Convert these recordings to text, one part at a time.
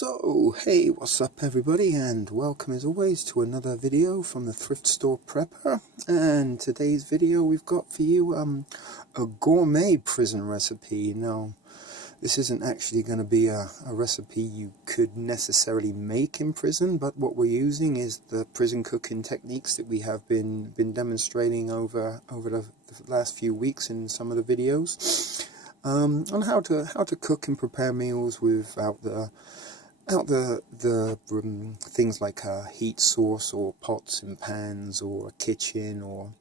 So, hey, what's up everybody, and welcome as always to another video from the Thrift Store Prepper. And today's video we've got for you a gourmet prison recipe. Now, this isn't actually going to be a recipe you could necessarily make in prison, but what we're using is the prison cooking techniques that we have been demonstrating over the last few weeks in some of the videos on how to cook and prepare meals without the things like a heat source or pots and pans or a kitchen or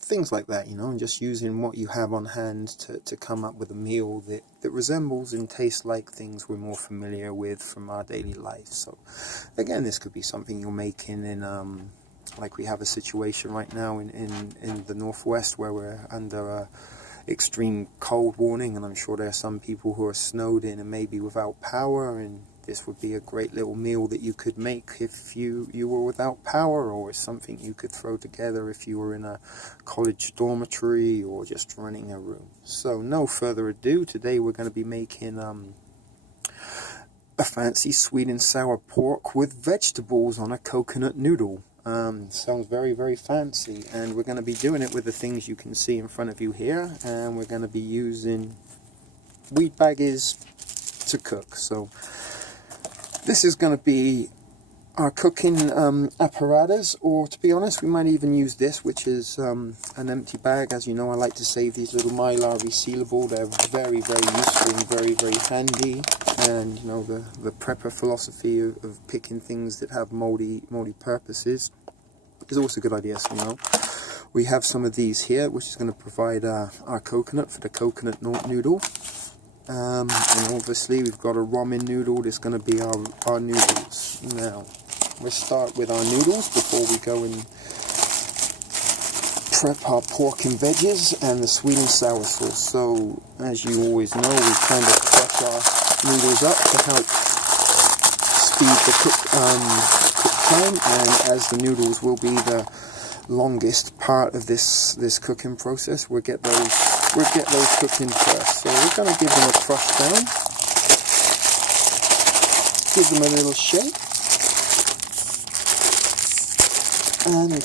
things like that, you know, and just using what you have on hand to come up with a meal that resembles and tastes like things we're more familiar with from our daily life. So again, this could be something you're making in like we have a situation right now in the northwest where we're under a extreme cold warning, and I'm sure there are some people who are snowed in and maybe without power, and this would be a great little meal that you could make if you were without power, or something you could throw together if you were in a college dormitory or just running a room. So no further ado, today we're going to be making a fancy sweet and sour pork with vegetables on a coconut noodle. Sounds very, very fancy, and we're going to be doing it with the things you can see in front of you here, and we're going to be using wheat baggies to cook. So this is going to be our cooking apparatus, or to be honest, we might even use this, which is an empty bag. As you know, I like to save these little Mylar resealable. They're very, very useful and very, very handy. And you know, the prepper philosophy of picking things that have moldy purposes is also a good idea. So, you know, we have some of these here, which is going to provide our coconut for the coconut noodle. And obviously we've got a ramen noodle that's going to be our noodles. Now, we'll start with our noodles before we go and prep our pork and veggies and the sweet and sour sauce. So, as you always know, we kind of crush our noodles up to help speed the cook time, and as the noodles will be the longest part of this cooking process, we'll get those cooking first. So we're going to give them a crush down, give them a little shake, and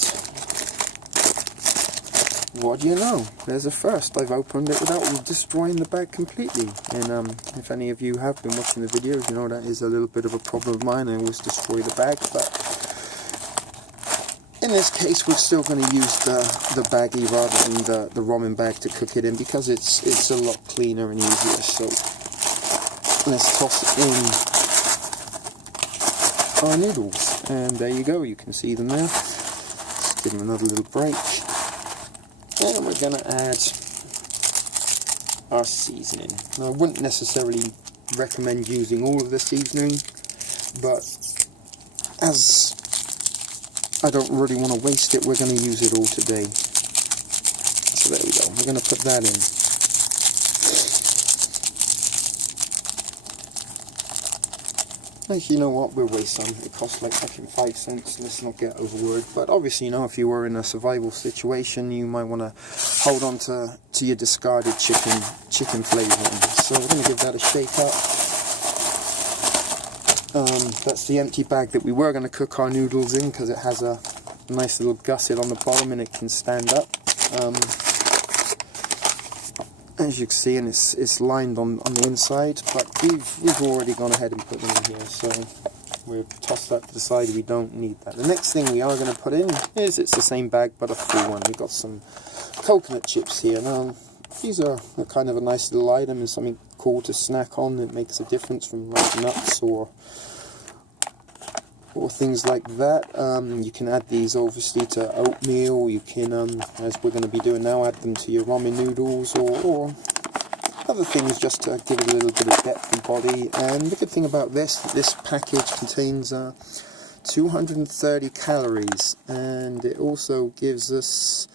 what do you know, there's a first. I've opened it without destroying the bag completely, and if any of you have been watching the videos, you know that is a little bit of a problem of mine. I always destroy the bag, but in this case we're still going to use the baggie rather than the ramen bag to cook it in, because it's a lot cleaner and easier. So let's toss in our noodles, and there you go, you can see them there. Let's give them another little break. And we're going to add our seasoning. Now, I wouldn't necessarily recommend using all of the seasoning, but as I don't really want to waste it, we're going to use it all today. So there we go, we're going to put that in. Actually, you know what, we'll waste some. It costs like fucking 5 cents, let's not get overword. But obviously, you know, if you were in a survival situation, you might want to hold on to your discarded chicken flavouring. So we're going to give that a shake up. That's the empty bag that we were going to cook our noodles in, because it has a nice little gusset on the bottom and it can stand up. As you can see, and it's lined on the inside, but we've already gone ahead and put them in here, so we'll toss that to the side. We don't need that. The next thing we are going to put in is, it's the same bag but a full one. We've got some coconut chips here. Now, these are kind of a nice little item and something cool to snack on that makes a difference from like nuts or things like that. You can add these obviously to oatmeal. You can, as we're going to be doing now, add them to your ramen noodles or other things just to give it a little bit of depth and body. And the good thing about this package contains 230 calories, and it also gives us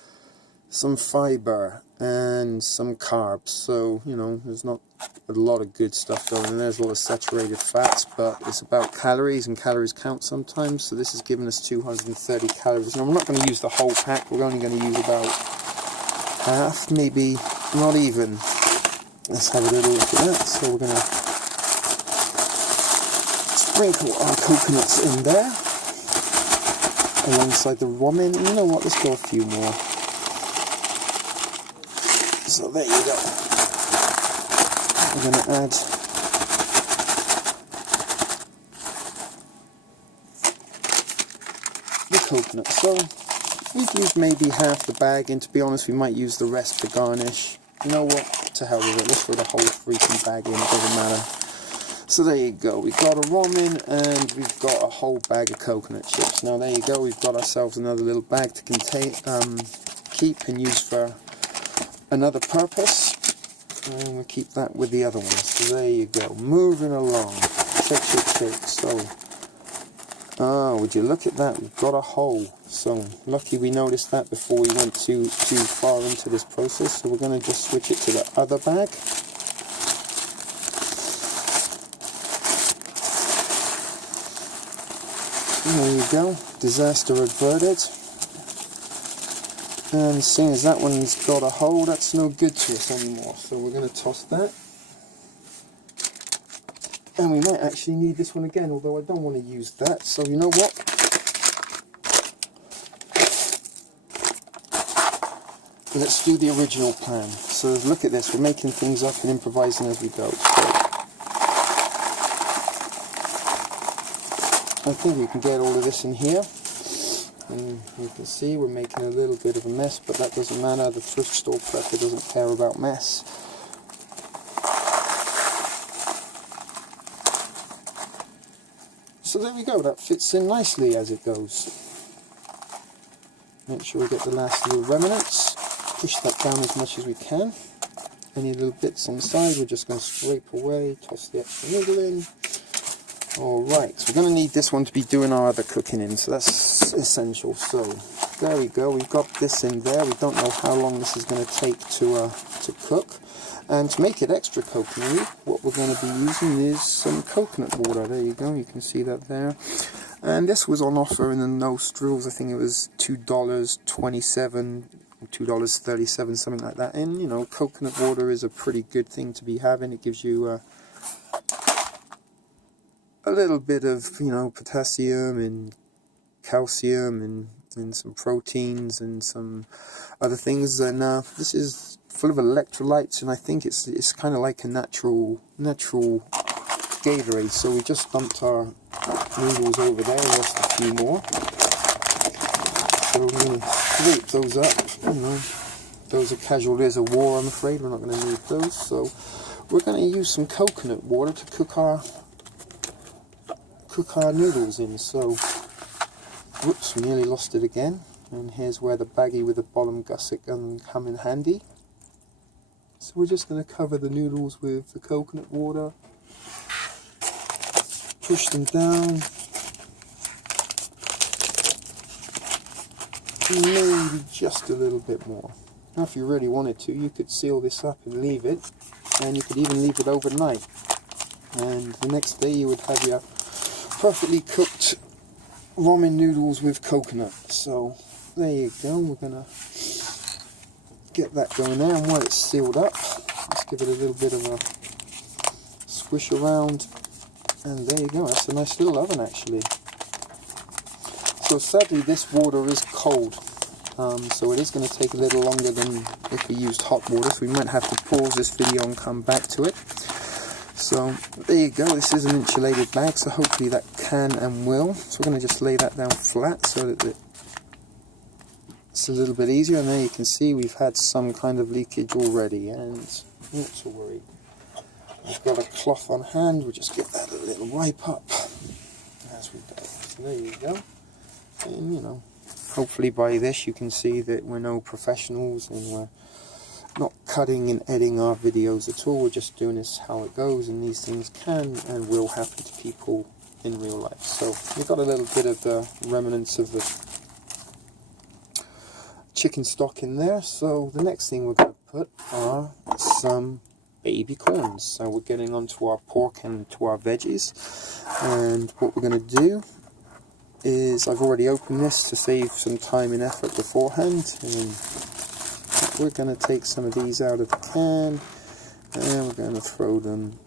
some fiber and some carbs. So, you know, there's not a lot of good stuff going in. There's a lot of saturated fats, but it's about calories, and calories count sometimes. So this is giving us 230 calories. Now, I'm not going to use the whole pack. We're only going to use about half, maybe not even. Let's have a little look at that. So we're going to Sprinkle our coconuts in there alongside the ramen, and you know what, let's go a few more. So there you go. We're going to add the coconut. So we've used maybe half the bag, and to be honest we might use the rest for garnish. You know what, to hell with it, let's throw the whole freaking bag in, it doesn't matter. So there you go, we've got a ramen and we've got a whole bag of coconut chips. Now there you go, we've got ourselves another little bag to keep and use for another purpose. And we'll keep that with the other one. So there you go, moving along. Check. So, would you look at that, we've got a hole. So lucky we noticed that before we went too far into this process. So we're going to just switch it to the other bag. There you go, disaster averted. And seeing as that one's got a hole, that's no good to us anymore. So we're going to toss that. And we might actually need this one again, although I don't want to use that. So you know what? Let's do the original plan. So look at this, we're making things up and improvising as we go. I think we can get all of this in here, and you can see we're making a little bit of a mess, but that doesn't matter. The thrift store prepper doesn't care about mess. So there we go, that fits in nicely as it goes. Make sure we get the last little remnants, push that down as much as we can. Any little bits on the side we're just going to scrape away, toss the extra noodle in. Alright, so we're going to need this one to be doing our other cooking in, so that's essential. So there we go, we've got this in there. We don't know how long this is going to take to cook. And to make it extra coconutty, what we're going to be using is some coconut water. There you go, you can see that there. And this was on offer in the Nostrils. I think it was $2.27, $2.37, something like that. And you know, coconut water is a pretty good thing to be having. It gives you a little bit of, you know, potassium and calcium and some proteins and some other things. And this is full of electrolytes, and I think it's kind of like a natural Gatorade. So we just dumped our noodles over there, lost a few more. So we're going to scrape those up. You know, those are casualties of war, I'm afraid. We're not going to need those. So we're going to use some coconut water to cook our noodles in. So, whoops, we nearly lost it again. And here's where the baggie with the bottom gusset can come in handy. So we're just going to cover the noodles with the coconut water. Push them down. Maybe just a little bit more. Now if you really wanted to, you could seal this up and leave it. And you could even leave it overnight. And the next day you would have your perfectly cooked ramen noodles with coconut. So there you go, we're going to get that going there, and while it's sealed up, let's give it a little bit of a squish around, and there you go, that's a nice little oven actually. So sadly this water is cold, so it is going to take a little longer than if we used hot water, so we might have to pause this video and come back to it. So there you go, this is an insulated bag, so hopefully that can and will. So we're going to just lay that down flat so that it's a little bit easier, and there you can see we've had some kind of leakage already, and not to worry. We've got a cloth on hand, we'll just give that a little wipe up as we go. So there you go, and you know, hopefully by this you can see that we're no professionals and we're not cutting and editing our videos at all. We're just doing this how it goes, and these things can and will happen to people in real life. So we've got a little bit of the remnants of the chicken stock in there. So the next thing we're going to put are some baby corns. So we're getting onto our pork and to our veggies, and what we're going to do is, I've already opened this to save some time and effort beforehand, and we're going to take some of these out of the can and we're going to throw them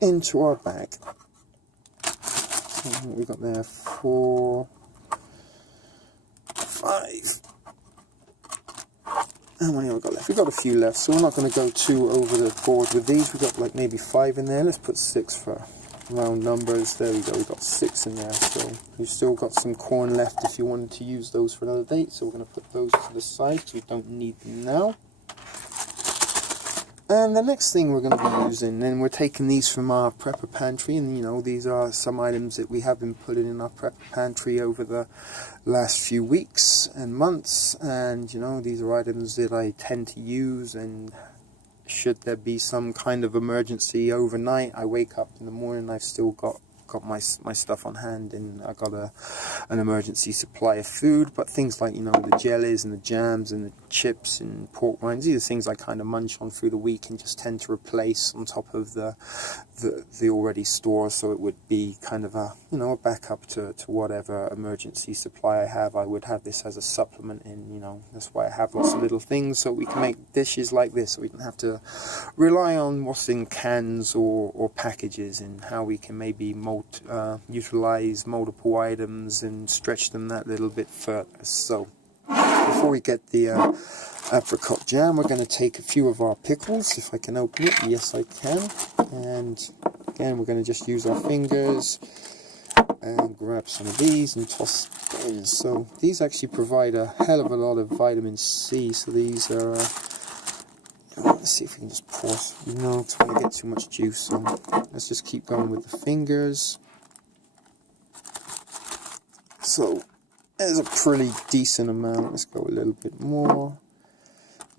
into our bag. So what we got there? 4, 5. How many have we got left? We've got a few left, so we're not going to go too over the board with these. We've got like maybe 5 in there. Let's put 6 for round numbers. There we go, we've got 6 in there. So we've still got some corn left if you wanted to use those for another date. So we're going to put those to the side because we don't need them now. And the next thing we're going to be using, and we're taking these from our prepper pantry, and you know, these are some items that we have been putting in our prepper pantry over the last few weeks and months, and you know, these are items that I tend to use, and should there be some kind of emergency overnight, I wake up in the morning, I've still got my stuff on hand, and I got an emergency supply of food. But things like, you know, the jellies and the jams and the chips and pork rinds, these are things I kind of munch on through the week and just tend to replace on top of the already store, so it would be kind of a, you know, a backup to whatever emergency supply I have. I would have this as a supplement, and you know, that's why I have lots of little things, so we can make dishes like this, so we don't have to rely on what's in cans or packages, and how we can maybe utilize multiple items and stretch them that little bit further. So before we get the apricot jam, we're going to take a few of our pickles. If I can open it, yes I can. And again, we're going to just use our fingers and grab some of these and toss them in. So these actually provide a hell of a lot of vitamin C. So these are let's see if we can just pour. No, it's going to get too much juice, so let's just keep going with the fingers. So there's a pretty decent amount. Let's go a little bit more.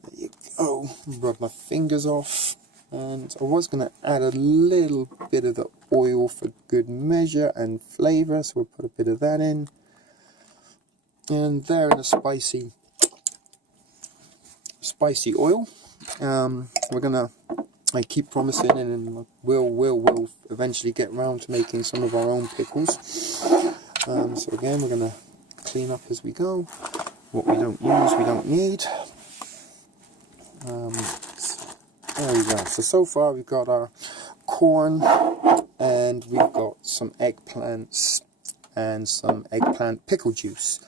There you go. Rub my fingers off. And I was going to add a little bit of the oil for good measure and flavor, so we'll put a bit of that in. And there in a spicy oil. We're gonna, I keep promising, and we'll eventually get around to making some of our own pickles. So again, we're gonna clean up as we go. What we don't use, we don't need. There we go. So far we've got our corn, and we've got some eggplants and some eggplant pickle juice.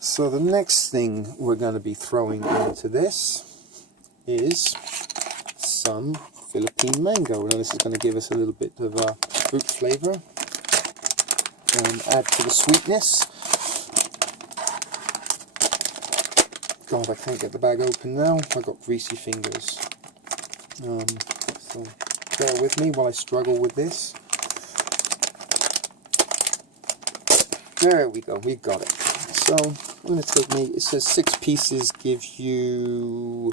So the next thing we're going to be throwing into this is some Philippine mango. Now this is going to give us a little bit of a fruit flavor and add to the sweetness. God, I can't get the bag open now. I've got greasy fingers. So bear with me while I struggle with this. There we go, we got it. So I'm going to take it says 6 pieces gives you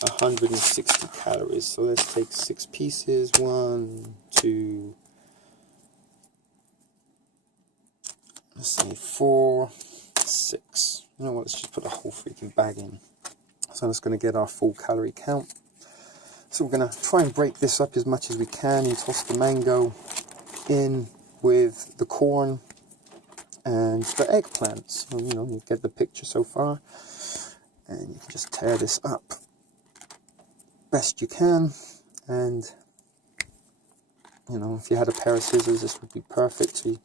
160 calories. So let's take 6 pieces. 1, 2, let's say 4, 6. You know what, let's just put a whole freaking bag in. So I'm just going to get our full calorie count. So we're going to try and break this up as much as we can. You toss the mango in with the corn and the eggplants. So, you know, you get the picture so far. And you can just tear this up best you can. And, you know, if you had a pair of scissors, this would be perfect. So you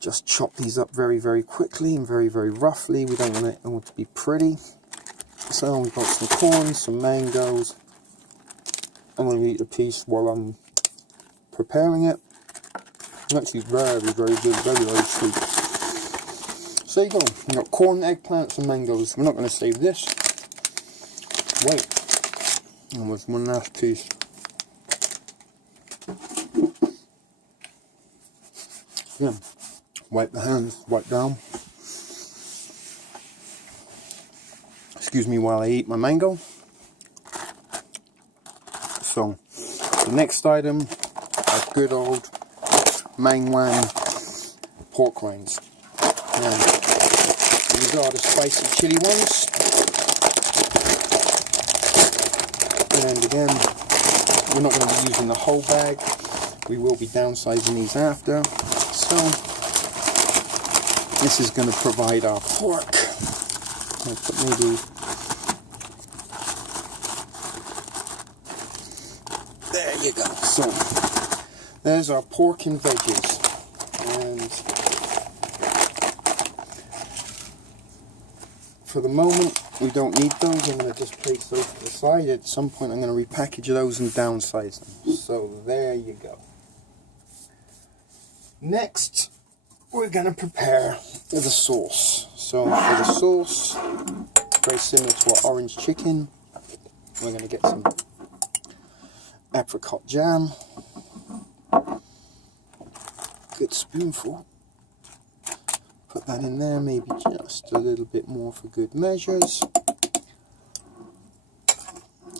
just chop these up very, very quickly and very, very roughly. We don't want it all to be pretty. So we've got some corn, some mangoes. I'm going to eat a piece while I'm preparing it. It's actually very, very good, very, very sweet. So there you go. We've got corn, eggplants and mangoes. We're not going to save this. Wait. And there's one last piece. Yeah. Wipe the hands, wipe down. Excuse me while I eat my mango. So, the next item are good old Mang Wan pork rinds. And these are the spicy chili ones. And again, we're not going to be using the whole bag. We will be downsizing these after. So, this is going to provide our pork. I'll put maybe... There you go. So, There's our pork and veggies. And for the moment, we don't need those. I'm going to just place those to the side. At some point, I'm going to repackage those and downsize them. So there you go. Next, we're going to prepare the sauce. So for the sauce, very similar to our orange chicken, we're going to get some apricot jam. Good spoonful. Put that in there, maybe just a little bit more for good measures.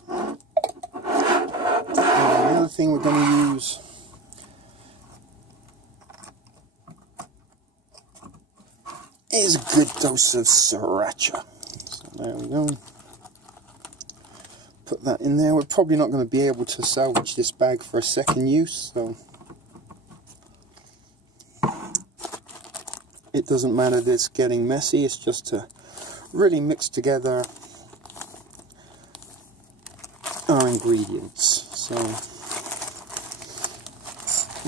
And another thing we're going to use is a good dose of sriracha. So there we go. Put that in there. We're probably not going to be able to salvage this bag for a second use, so it doesn't matter that it's getting messy. It's just to really mix together our ingredients. So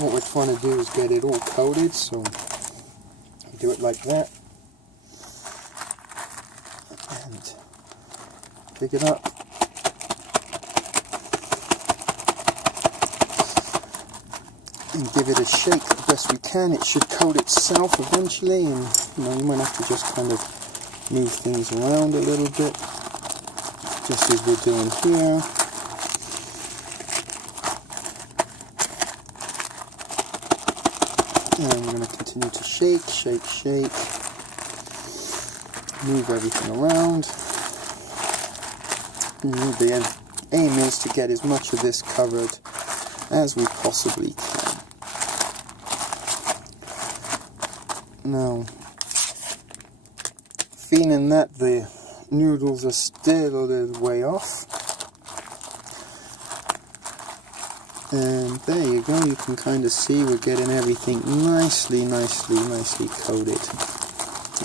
what we're trying to do is get it all coated, so we do it like that and pick it up. And give it a shake the best we can. It should coat itself eventually, and you might have to just kind of move things around a little bit, just as we're doing here. And we're going to continue to shake, shake, shake, move everything around. And the aim is to get as much of this covered as we possibly can. Now, feeling that the noodles are still a little way off, and there you go, you can kind of see we're getting everything nicely coated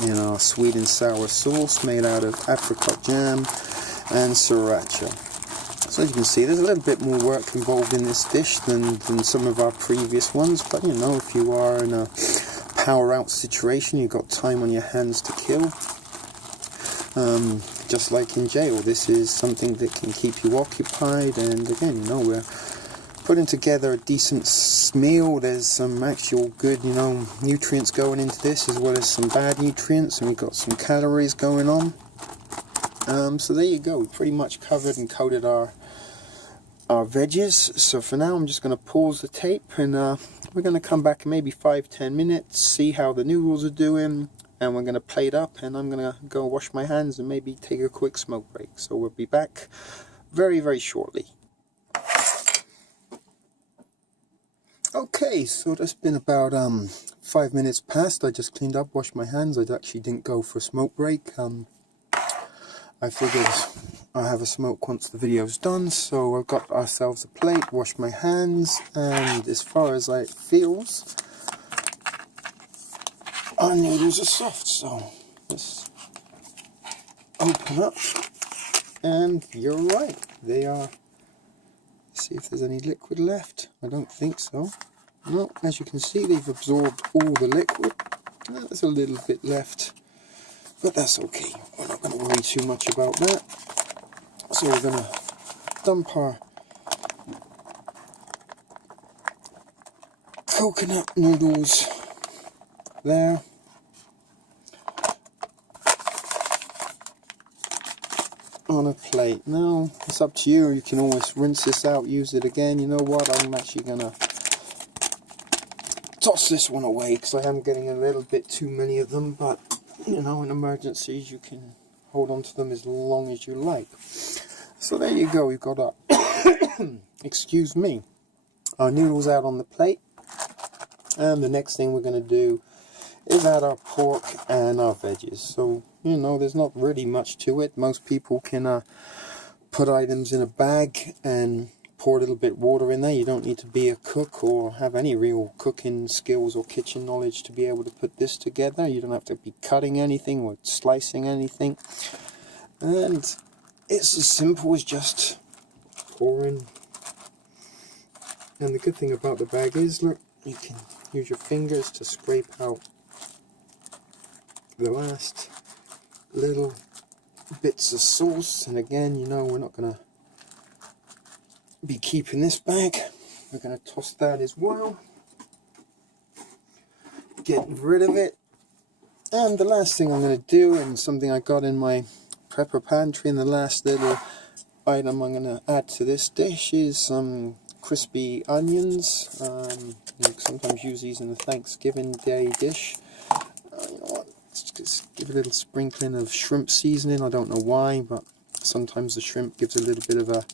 in our sweet and sour sauce made out of apricot jam and sriracha. So as you can see, there's a little bit more work involved in this dish than some of our previous ones, but if you are in a power out situation, you've got time on your hands to kill. Just like in jail, this is something that can keep you occupied, and again, we're putting together a decent meal. There's some actual good, nutrients going into this, as well as some bad nutrients, and we've got some calories going on. So there you go, we pretty much covered and coated our veggies. So for now, I'm just going to pause the tape, and we're going to come back in maybe 5-10 minutes, see how the noodles are doing, and we're going to plate up, and I'm going to go wash my hands and maybe take a quick smoke break. So we'll be back very, very shortly. Okay, so that's been about 5 minutes past. I just cleaned up, washed my hands. I actually didn't go for a smoke break. I figured I'll have a smoke once the video's done, so I've got ourselves a plate, washed my hands, and as far as it feels, our noodles are soft. So let's open up, and you're right, they are. Let's see if there's any liquid left. I don't think so. No, as you can see, they've absorbed all the liquid. There's a little bit left, but that's okay. We're not going to worry too much about that. So we're going to dump our coconut noodles there. On a plate. Now, it's up to you. You can always rinse this out, use it again. You know what? I'm actually going to toss this one away because I am getting a little bit too many of them, but in emergencies you can hold on to them as long as you like. So there you go, we've got our excuse me, our noodles out on the plate, and the next thing we're going to do is add our pork and our veggies. So there's not really much to it. Most people can put items in a bag and pour a little bit of water in there. You don't need to be a cook or have any real cooking skills or kitchen knowledge to be able to put this together. You don't have to be cutting anything or slicing anything. And it's as simple as just pouring And the good thing about the bag is, look, you can use your fingers to scrape out the last little bits of sauce. And again, you know, we're not going to be keeping this bag. We're going to toss that as well. Get rid of it. And the last thing I'm going to do, and something I got in my prepper pantry, and the last little item I'm going to add to this dish is some crispy onions. You sometimes use these in the Thanksgiving Day dish. You know what? Let's just give a little sprinkling of shrimp seasoning. I don't know why, but sometimes the shrimp gives a little bit of a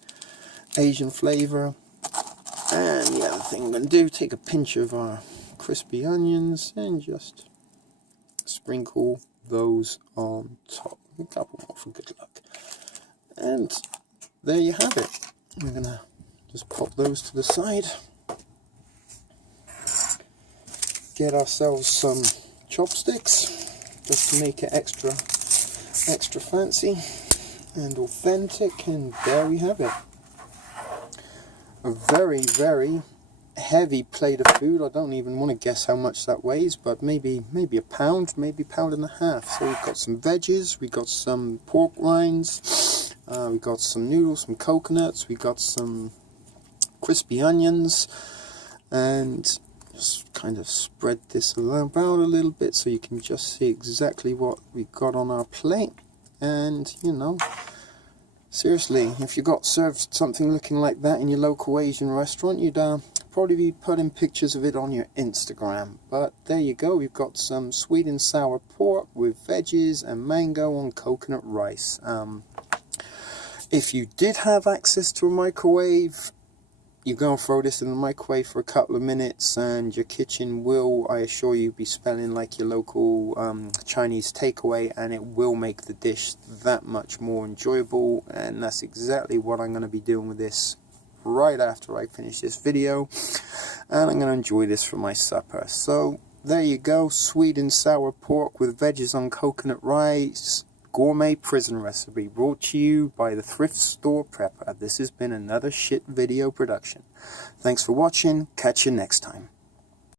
Asian flavor. And the other thing I'm going to do, take a pinch of our crispy onions and just sprinkle those on top. A couple more for good luck. And there you have it. We're going to just pop those to the side. Get ourselves some chopsticks just to make it extra fancy and authentic, and there we have it. A very, very heavy plate of food. I don't even want to guess how much that weighs, but maybe a pound, maybe £1.5 pounds. So we've got some veggies, we got some pork rinds, we got some noodles, some coconuts, we got some crispy onions, and just kind of spread this about a little bit so you can just see exactly what we've got on our plate. And you know, seriously, if you got served something looking like that in your local Asian restaurant, you'd probably be putting pictures of it on your Instagram. But there you go, we've got some sweet and sour pork with veggies and mango on coconut rice. If you did have access to a microwave, you go and throw this in the microwave for a couple of minutes and your kitchen will, I assure you, be smelling like your local Chinese takeaway, and it will make the dish that much more enjoyable. And that's exactly what I'm going to be doing with this right after I finish this video, and I'm going to enjoy this for my supper. So there you go, sweet and sour pork with veggies on coconut rice, gourmet prison recipe, brought to you by the Thrift Store Prepper. This has been another shit video production. Thanks for watching. Catch you next time.